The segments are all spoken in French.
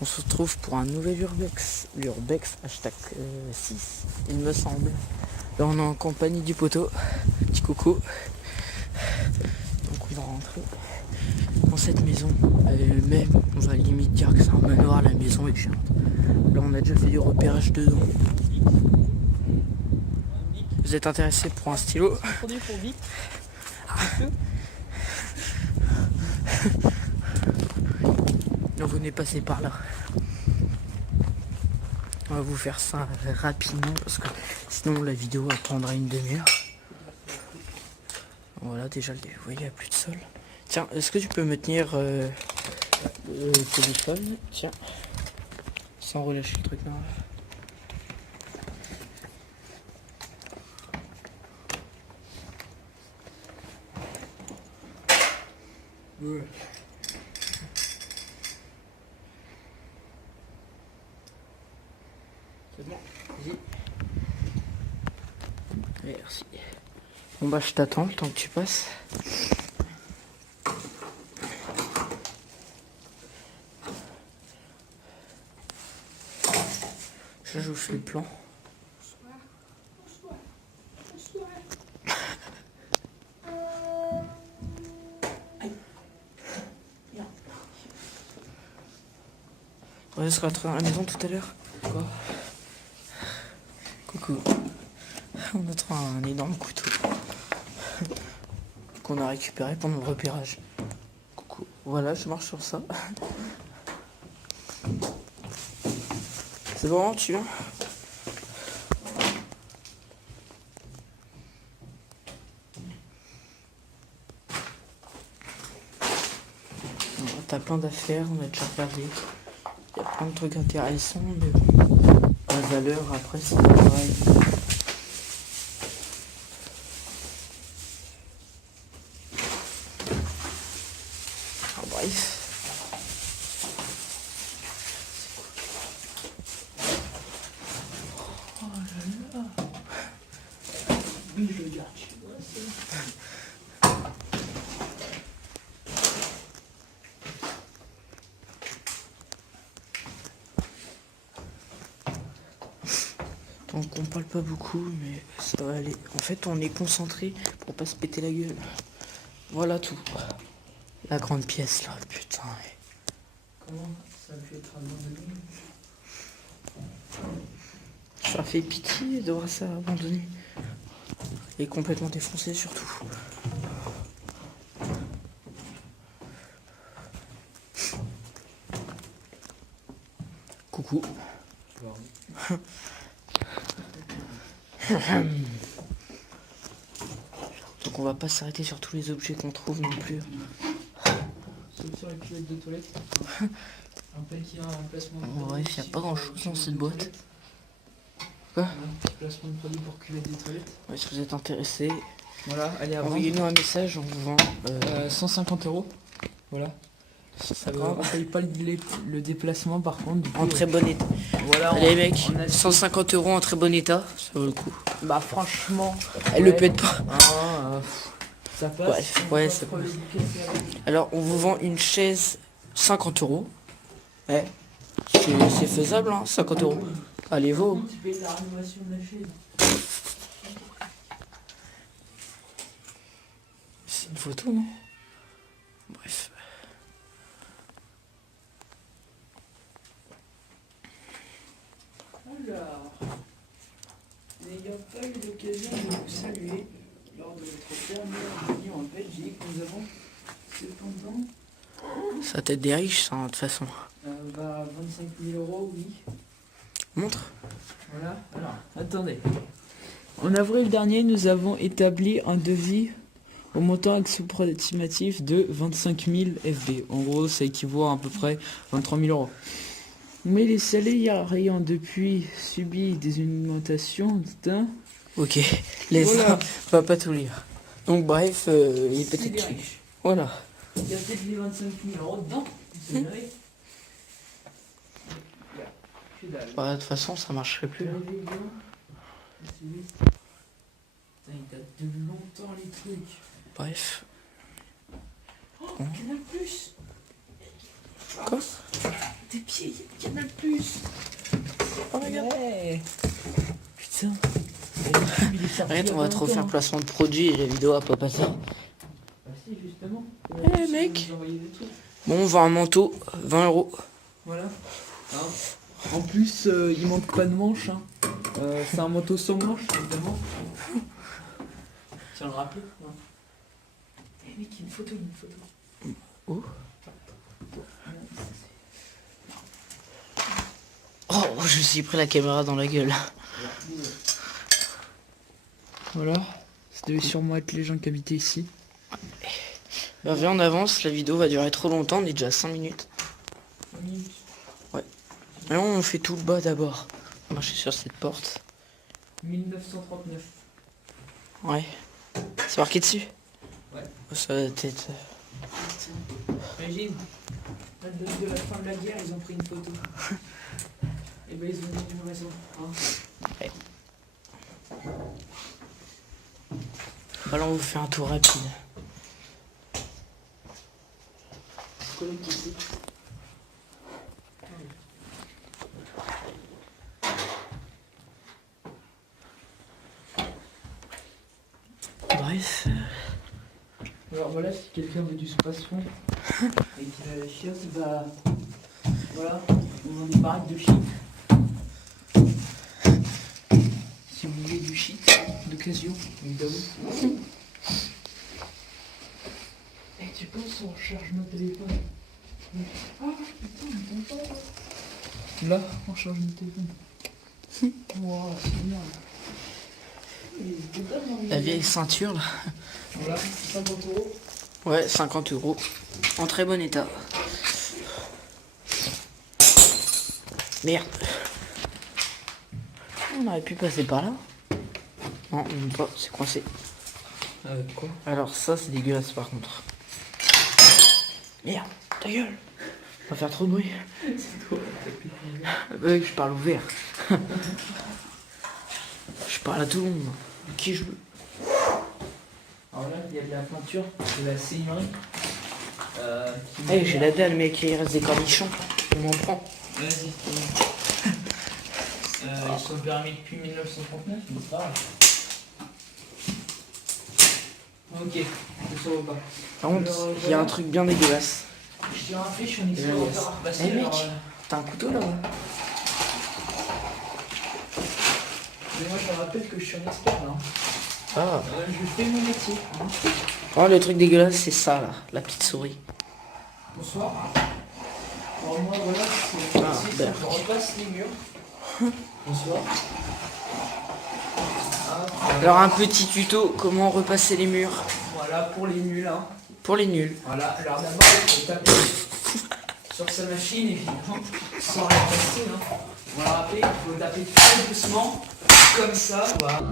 On se retrouve pour un nouvel l'Urbex hashtag 6, il me semble. Là on est en compagnie du poteau, petit coucou. Donc on va rentrer dans cette maison. Même on va limite dire que c'est un manoir, la maison est chiante. Là on a déjà fait du repérage dedans. Vous êtes intéressé pour un stylo? Donc vous venez passer par là. On va vous faire ça rapidement parce que sinon la vidéo prendra une demi-heure. Voilà, déjà vous voyez, il n'y a plus de sol. Tiens, est-ce que tu peux me tenir le téléphone? Tiens, sans relâcher le truc là. Ouais. C'est bon, vas-y. Merci. Bon bah je t'attends le temps que tu passes. Je vous fais le plan. On sera rentré dans la maison tout à l'heure. Quoi? Coucou. On a trouvé un énorme couteau qu'on a récupéré pendant le repérage. Coucou. Voilà, je marche sur ça. C'est bon, tu viens? T'as plein d'affaires, on a déjà regardé. Il y a plein de trucs intéressants, mais bon, la valeur après c'est pareil. Bref. Oh là là. Oui, je le garde chez moi, ça. Donc on parle pas beaucoup, mais ça va aller. En fait, on est concentré pour pas se péter la gueule. Voilà tout. La grande pièce là, putain. Comment ça a pu être abandonné? Ça fait pitié de voir ça abandonné. Et complètement défoncé surtout. Coucou. Donc on va pas s'arrêter sur tous les objets qu'on trouve non plus. Sauf sur les cuvettes de toilette. Un petit placement de produit. Bref, il n'y a pas grand chose dans cette boîte. Quoi? Un petit placement de produit pour cuvettes de toilette. Ouais, si vous êtes intéressé, voilà, allez à envoyez-nous un message, on vous vend 150 €. Voilà. On paye pas le déplacement par contre. Du coup, en très bon état. Voilà, allez mecs, 150 € en très bon état, ça vaut le coup. Bah franchement, elle le pète pas. Ça passe. Bref, ouais, c'est bon. Alors on vous vend une chaise 50 €. Ouais. C'est faisable, hein, 50 €. Allez, vous. Tu payes la rénovation de la chaise. C'est une photo, non? Bref. Alors, n'ayant pas eu l'occasion de vous saluer lors de notre dernière réunion en Belgique, nous avons cependant... Ça tête des riches, ça, de toute façon. 25 000 €, oui. Montre. Voilà, alors, attendez. En avril dernier, nous avons établi un devis au montant approximatif de 25 000 FB. En gros, ça équivaut à peu près 23 000 €. Mais les salaires ayant depuis subi des augmentations, ok, laisse voilà. On va pas tout lire. Donc bref, il est peut-être riche. Voilà. Il y a peut-être les 25 000 € dedans. C'est vrai. Bah, de toute façon, ça marcherait plus. Il date de longtemps les trucs. Bref. Oh, Canal Plus. Quoi? Des pieds. Canal Plus. Oh regarde. Ouais. Putain. Arrête, on va trop faire placement de produit et la vidéo va pas passer. Bah si, justement. Eh mec. Bon, on vend un manteau, 20 €. Voilà. Hein. En plus, il manque pas de manches. Hein. C'est un manteau sans manches, évidemment. Tiens le rappeler. Eh mec, une photo. Où? Oh, je me suis pris la caméra dans la gueule. Voilà. Ça devait sûrement être les gens qui habitaient ici. Alors, viens, on avance, la vidéo va durer trop longtemps, on est déjà à 5 minutes. 5 minutes. Ouais. Mais on fait tout le bas d'abord. On va marcher sur cette porte. 1939. Ouais. C'est marqué dessus? Ouais. Ça va être... Imagine, la date de la fin de la guerre, ils ont pris une photo. Et ben ils ont dit une raison. Hein. Ouais. Voilà, on vous fait un tour rapide. Je connais qui c'est. Bref. Alors voilà, si quelqu'un veut du space-fond et qu'il a la chiotte, bah voilà, on vend des baraques de shit. Si vous voulez du shit d'occasion, évidemment. Et tu penses on recharge nos téléphones? Ah putain, on t'entend là. Là, on charge nos téléphones. Wow, c'est bien. La vieille ceinture là. Voilà, 50 €. Ouais, 50 €. En très bon état. Merde. On aurait pu passer par là. Non, même pas, c'est coincé. Quoi? Alors ça, c'est dégueulasse par contre. Merde, ta gueule. On va faire trop de bruit. C'est quoi? Oui, je parle ouvert. Je parle à tout le monde. Qui je veux. Alors là, il y a de la peinture de la seigneurie. Eh, j'ai la dalle, mec, il reste des cornichons. On en prend. Vas-y. Ils sont permis depuis 1939, mais c'est pas grave. Ok, je sauve pas. Par contre, Alors, il y a un truc bien dégueulasse. Je te rappelle, je suis un explorateur Eh passer. mec, t'as un couteau là-bas? Mais moi, je te rappelle que je suis un expert là. Ah. Je fais mon métier. Oh, le truc dégueulasse, c'est ça là, la petite souris. Bonsoir. Alors moi, voilà, c'est Ah, ici, je repasse les murs. Bonsoir. Alors, un petit tuto, comment repasser les murs Voilà, pour les nuls. Hein. pour les nuls. Voilà, alors d'abord, il faut taper sur sa machine, évidemment, sans la passer. Hein. Voilà, rappelez, il faut taper très doucement, comme ça, voilà.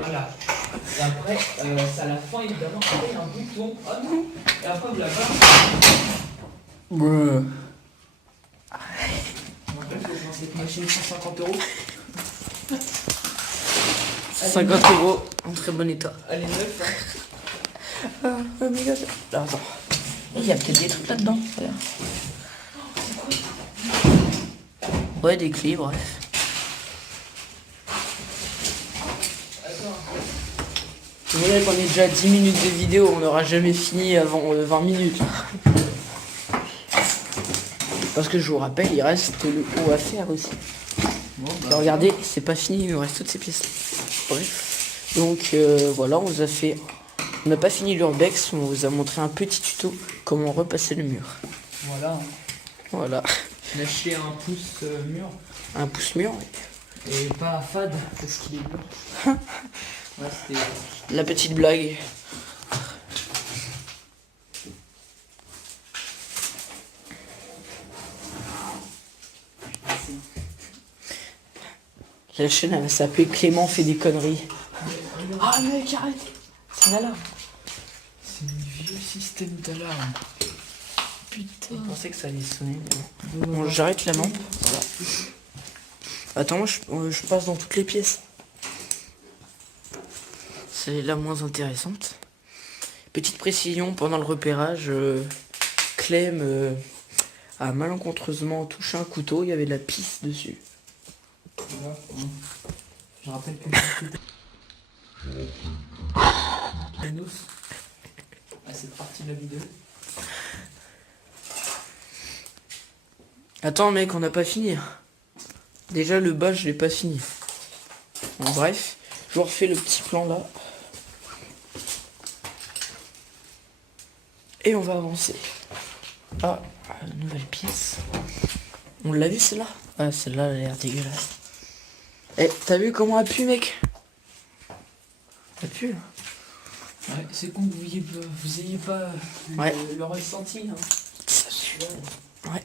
Voilà. Et après, c'est à la fin, évidemment, il y a un bouton. Ah non. Et après, vous la balancez. Bruh. En fait, faut dans cette machine 150 €. 50 € en très bon état. Elle est neuve. Hein. Ah, oh my god. Là, attends. Il y a peut-être des trucs là-dedans. Regarde. Ouais, des clés, bref. Vous voyez qu'on est déjà à 10 minutes de vidéo, on n'aura jamais fini avant 20 minutes. Parce que je vous rappelle, il reste le haut à faire aussi. Bon, Et regardez, c'est pas fini, il nous reste toutes ces pièces. Bref. Donc voilà, on vous a fait... On n'a pas fini l'urbex, on vous a montré un petit tuto comment repasser le mur. Voilà. Hein. Voilà. Lâchez un pouce mûr. Un pouce mûr. Et pas fade, parce qu'il est mûr. Ouais, c'était... La petite blague. La chaîne, elle va s'appeler Clément fait des conneries. Ah mec, arrête. C'est une alarme. C'est un vieux système d'alarme. putain. Je pensais que ça allait sonner. Mais bon. Bon, Bon, j'arrête la lampe. Voilà. Attends, moi je passe dans toutes les pièces. C'est la moins intéressante. Petite précision, pendant le repérage, Clem a malencontreusement touché un couteau, il y avait de la pisse dessus. voilà, hein. Je rappelle que à cette partie de la vidéo. Attends mec, on n'a pas fini. Déjà le bas je l'ai pas fini. Bon, bref, je vous refais le petit plan là. Et on va avancer. Ah, nouvelle pièce. On l'a vu celle-là? Ah, celle-là elle a l'air dégueulasse. Eh, t'as vu comment elle pue mec? Elle pue là. Ouais, c'est con que vous ayez pas Ouais. le ressenti. Hein. Ça pue. Ouais.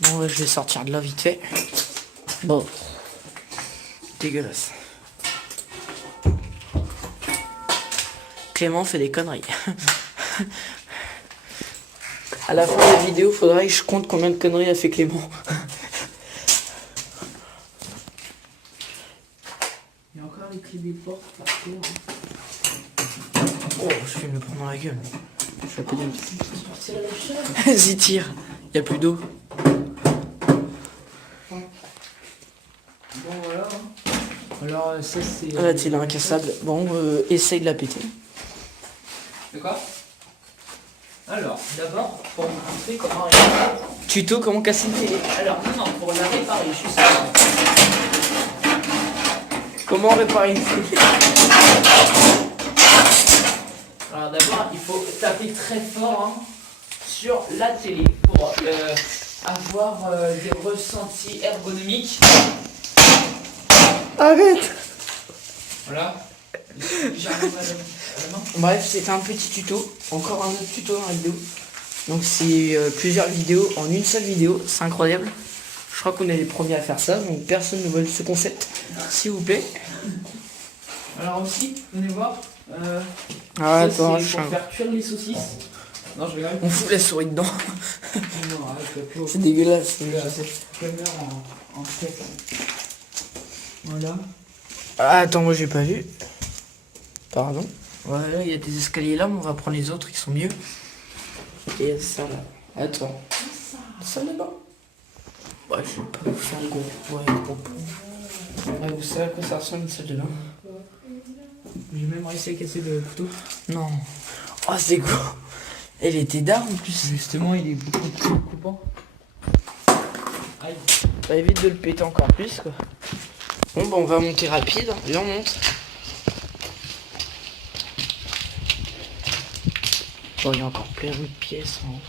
Bon, ouais, je vais sortir de là vite fait. Bon. Dégueulasse. Clément fait des conneries. À la fin de la vidéo, faudra que je compte combien de conneries a fait Clément. Il y a encore les clés des portes partout. Oh, je vais me prendre dans la gueule. Je vais appeler une Sortir la chaîne. Vas-y, tire. Y a plus d'eau. Bon voilà. Hein. Alors ça c'est. Ah, là, t'es là, incassable. Bon, essaye de la péter. De quoi? Alors, d'abord, pour vous montrer comment réparer. Tuto, comment casser une télé. Alors, non, pour la réparer, juste. Comment réparer une télé. Alors, d'abord, il faut taper très fort hein, sur la télé pour avoir des ressentis ergonomiques. Arrête. Voilà. J'arrive à la main. Bref, c'était un petit tuto. Encore un autre tuto dans la vidéo. Donc c'est plusieurs vidéos en une seule vidéo. C'est incroyable. Je crois qu'on est les premiers à faire ça. Donc personne ne vole ce concept. S'il vous plaît. Alors aussi, venez voir. Ah, ça, attends, c'est pour faire cuire les saucisses. Non, je vais quand même. on fout la souris dedans. Non, arrête, pas C'est dégueulasse. caméra en tête. Voilà. Ah, attends, moi j'ai pas vu. Pardon. Voilà, il y a des escaliers là, mais on va prendre les autres qui sont mieux. Et ça là. Attends. Ça là-bas. Ouais, je vais pas vous faire le gros. Ouais, gros plan. Ouais, vous savez à quoi ça ressemble une salle de bain? J'ai même réussi à casser le couteau. Non. Oh, c'est quoi? Elle était d'art en plus. Justement, il est beaucoup plus coupant. Aïe. Bah, évite de le péter encore plus quoi. Bon, bah, on va monter rapide. Viens, on monte. Oh, il y a encore plein de pièces en haut.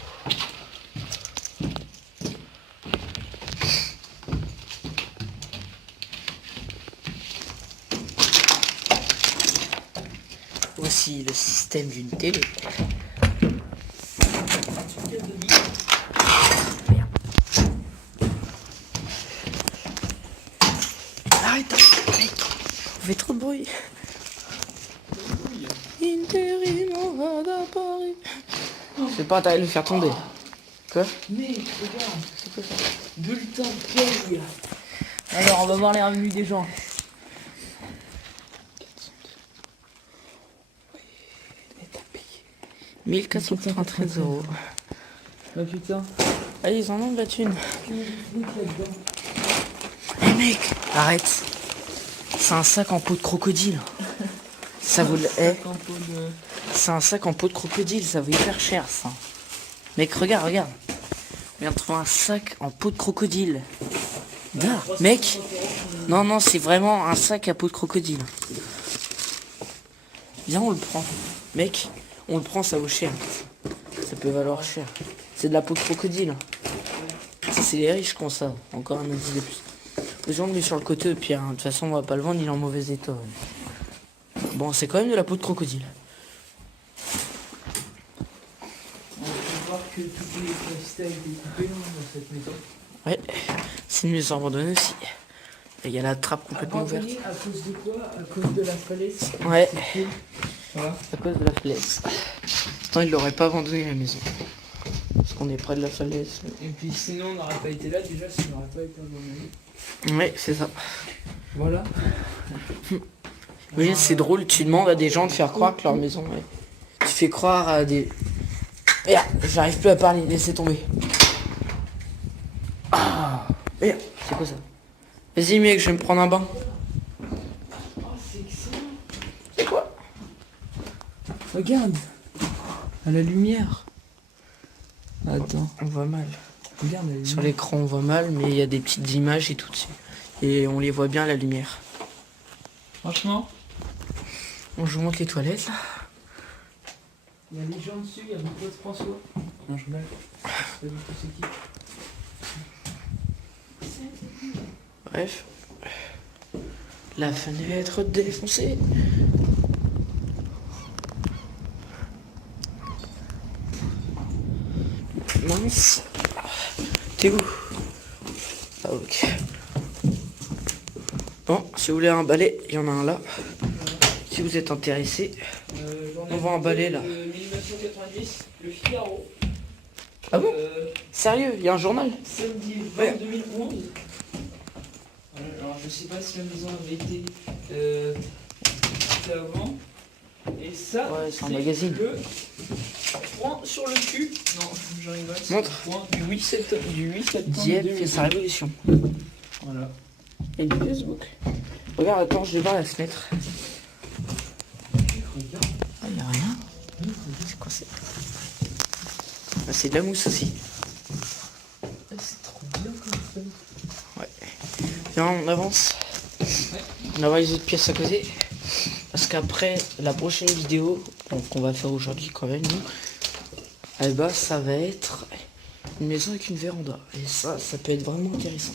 Voici le système d'une télé. Arrête, mec, on fait trop de bruit. Intérim, on va à Paris. C'est pas intérêt de le faire tomber. Quoi? Mais regarde, C'est quoi ça? bulletin de paye. Alors, on va voir les revenus des gens. 1493 €. Ah putain. Ah, ils en ont de la thune. Eh mec, arrête. C'est un sac en peau de crocodile. Ça vaut le... Eh, c'est un sac en peau de crocodile, ça vaut hyper cher ça. Mec, regarde, regarde. On vient de trouver un sac en peau de crocodile. Là, mec. Non, non, c'est vraiment un sac à peau de crocodile. Viens, on le prend. Mec, on le prend, ça vaut cher. Ça peut valoir cher. C'est de la peau de crocodile. Ça, c'est les riches qui ont ça. Encore un indice de plus. Faut on le met sur le côté, puis hein, de toute façon, on va pas le vendre, il est en mauvais état. Ouais. Bon, c'est quand même de la peau de crocodile. On peut voir que toutes les capacités ont été coupées dans cette maison. Ouais, c'est une maison abandonnée aussi. Et il y a la trappe complètement ouverte. Abandonné à cause de quoi? À cause de la falaise. Ouais, Voilà. à cause de la falaise. Pourtant, il l'aurait pas abandonné la maison. Parce qu'on est près de la falaise. Et puis sinon, on n'aurait pas été là déjà, si on n'aurait pas été abandonné. Ouais, c'est ça. Voilà. Oui, c'est drôle, tu demandes à des gens de faire croire que leur maison est... Tu fais croire à des... Merde, j'arrive plus à parler, laissez tomber. Ah, merde, c'est quoi ça? Vas-y mec, je vais me prendre un bain. Oh, c'est excellent. C'est quoi? Regarde. À la lumière. Attends. On voit mal. Regarde la lumière. Sur l'écran on voit mal, mais il y a des petites images et tout dessus. Et on les voit bien à la lumière. Franchement, Bon, je vous montre les toilettes là. il y a les gens dessus, il y a mon pote François. Non, je blague. C'est pas du tout c'est qui. Bref. La fenêtre défoncée. Mince. T'es où? Ah ok. Bon, si vous voulez un balai, il y en a un là. Si vous êtes intéressé. On va en balai là. 1990, le Figaro. Ah bon? Sérieux, il y a un journal? Samedi 20 Ouais. 2011. Alors je sais pas si la maison avait été c'était avant. Et ça, Ouais, c'est un magazine. le point sur le cul. Non, j'en rigole. C'est Montre. le point du 8 septembre. Du 8 septembre Dieppe fait 2000. sa révolution. Voilà. Et du Facebook. Regarde, attends, je vais voir la fenêtre. Ah, y a rien. C'est quoi c'est? Ah, c'est de la mousse aussi. C'est trop bien comme ça. Ouais. Viens, on avance. On va voir les autres pièces à côté. Parce qu'après la prochaine vidéo, qu'on va faire aujourd'hui quand même, nous, eh ben, ça va être une maison avec une véranda. Et ça peut être vraiment intéressant.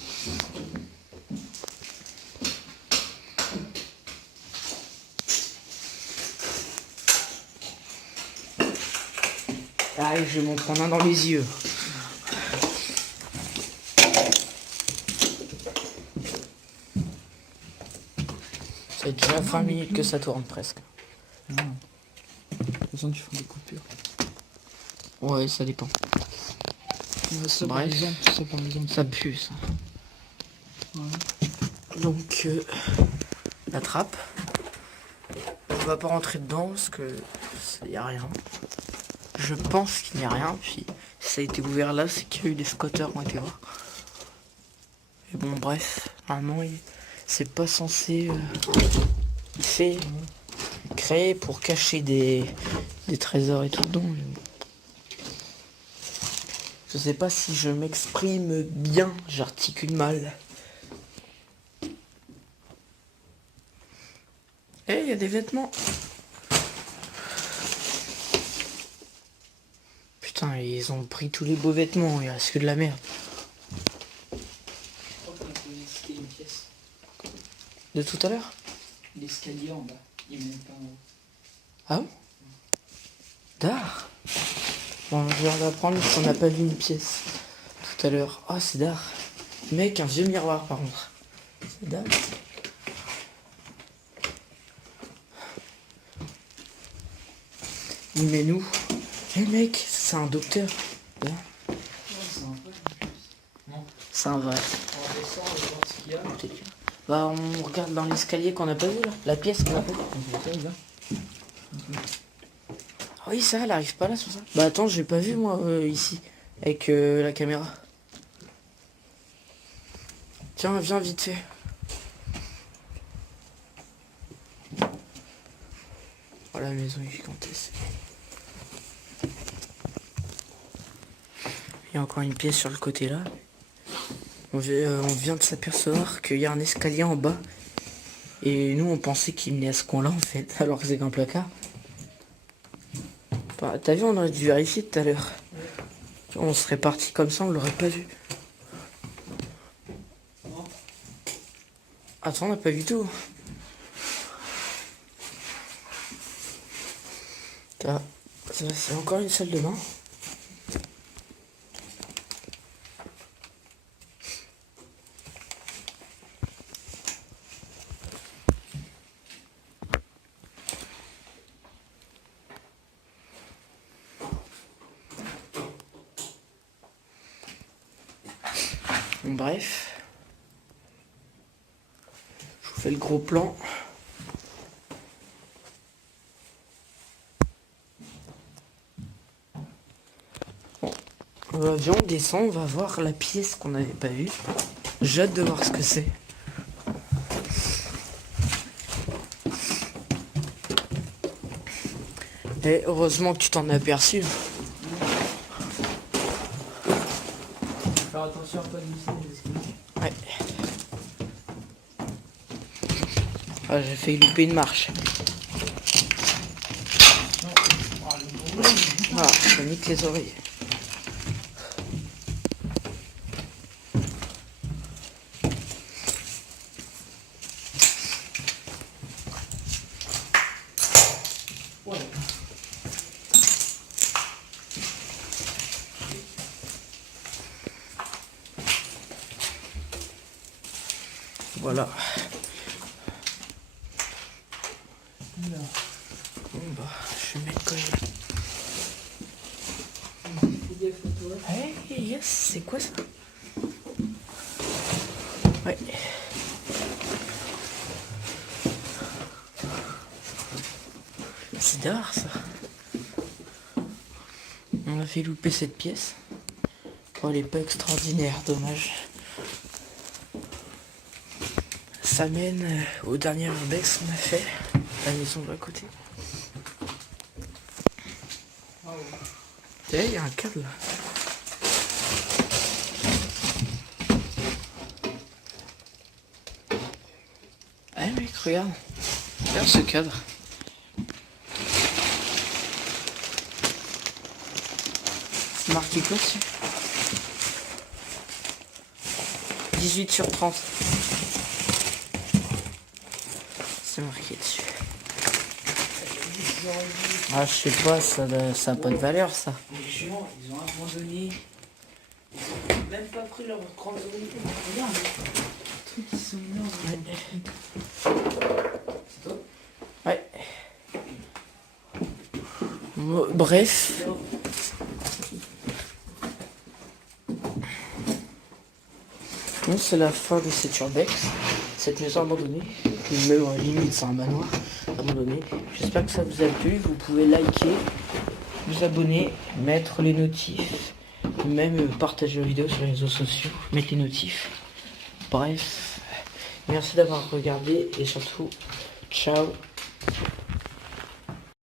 Allez, je vais m'en prendre un dans les yeux. Ça fait déjà 20 minutes que ça tourne presque. De toute façon, tu fais des coupures. Ouais, ça dépend. Ça, Bref. par exemple. Ça pue ça. Ouais. Donc, la trappe. On va pas rentrer dedans parce que il n'y a rien. Je pense qu'il n'y a rien. Puis, si ça a été ouvert là, c'est qu'il y a eu des squatteurs qui ont été voir. Et bon, bref, normalement, c'est pas censé fait créé pour cacher des trésors et tout dedans. Je sais pas si je m'exprime bien, j'articule mal. Eh, il y a des vêtements. Putain, ils ont pris tous les beaux vêtements, il reste que de la merde. Je crois qu'on a visité une pièce. De tout à l'heure? L'escalier en bas. Il mène pas en haut. Ah bon? D'art. Bon, je viens d'apprendre qu'on n'a pas vu une pièce tout à l'heure. Ah, c'est d'art. Mec, un vieux miroir par contre. C'est d'art. Mais nous. Eh mec, c'est un docteur. Là. Ouais, c'est un peu. Non. C'est un vrai. On descend, on va voir ce qu'il y a. Bah, on regarde dans l'escalier qu'on n'a pas vu là. La pièce qu'on a pas vue. Ah oui, ça, elle arrive pas là sur ça. Bah attends, j'ai pas vu moi ici. Avec la caméra. Tiens, viens vite fait. Oh, la maison est gigantesque. Il y a encore une pièce sur le côté là. On vient de s'apercevoir qu'il y a un escalier en bas. Et nous on pensait qu'il menait à ce coin là en fait, alors que c'est qu'un placard. Bah, t'as vu, on aurait dû vérifier tout à l'heure. On serait parti comme ça, on l'aurait pas vu. Attends, on n'a pas vu tout. Là, c'est encore une salle de bain. Bref. Je vous fais le gros plan. Viens, on descend, on va voir la pièce qu'on n'avait pas vue. J'ai hâte de voir ce que c'est. Et heureusement que tu t'en es aperçu. Faire attention à pas glisser les escaliers. Ouais. Ah, j'ai failli louper une marche. Ah, ça nique les oreilles. Voilà. Bon bah, je vais mettre quand même. Hey, yes, c'est quoi ça? Ouais. C'est d'art ça. On a fait louper cette pièce. Oh, elle est pas extraordinaire, dommage. Ça mène au dernier urbex qu'on a fait, la maison de l'à côté. Il y a un câble là. Eh mec, regarde. Regarde ce cadre. C'est marqué quoi dessus? 18/30. C'est marqué dessus. Ah, je sais pas, ça a pas de valeur ça. Les gens, ils ont abandonné. Ils ont même pas pris leur grande unité. Regarde, les trucs qui sont énormes. C'est toi? Ouais. Bref. Bon, c'est la fin de cette urbex. Cette maison abandonnée. Même à la limite, c'est un manoir abandonné. J'espère que ça vous a plu. Vous pouvez liker, vous abonner, mettre les notifs, même partager la vidéo sur les réseaux sociaux, mettre les notifs. Bref, merci d'avoir regardé et surtout, ciao.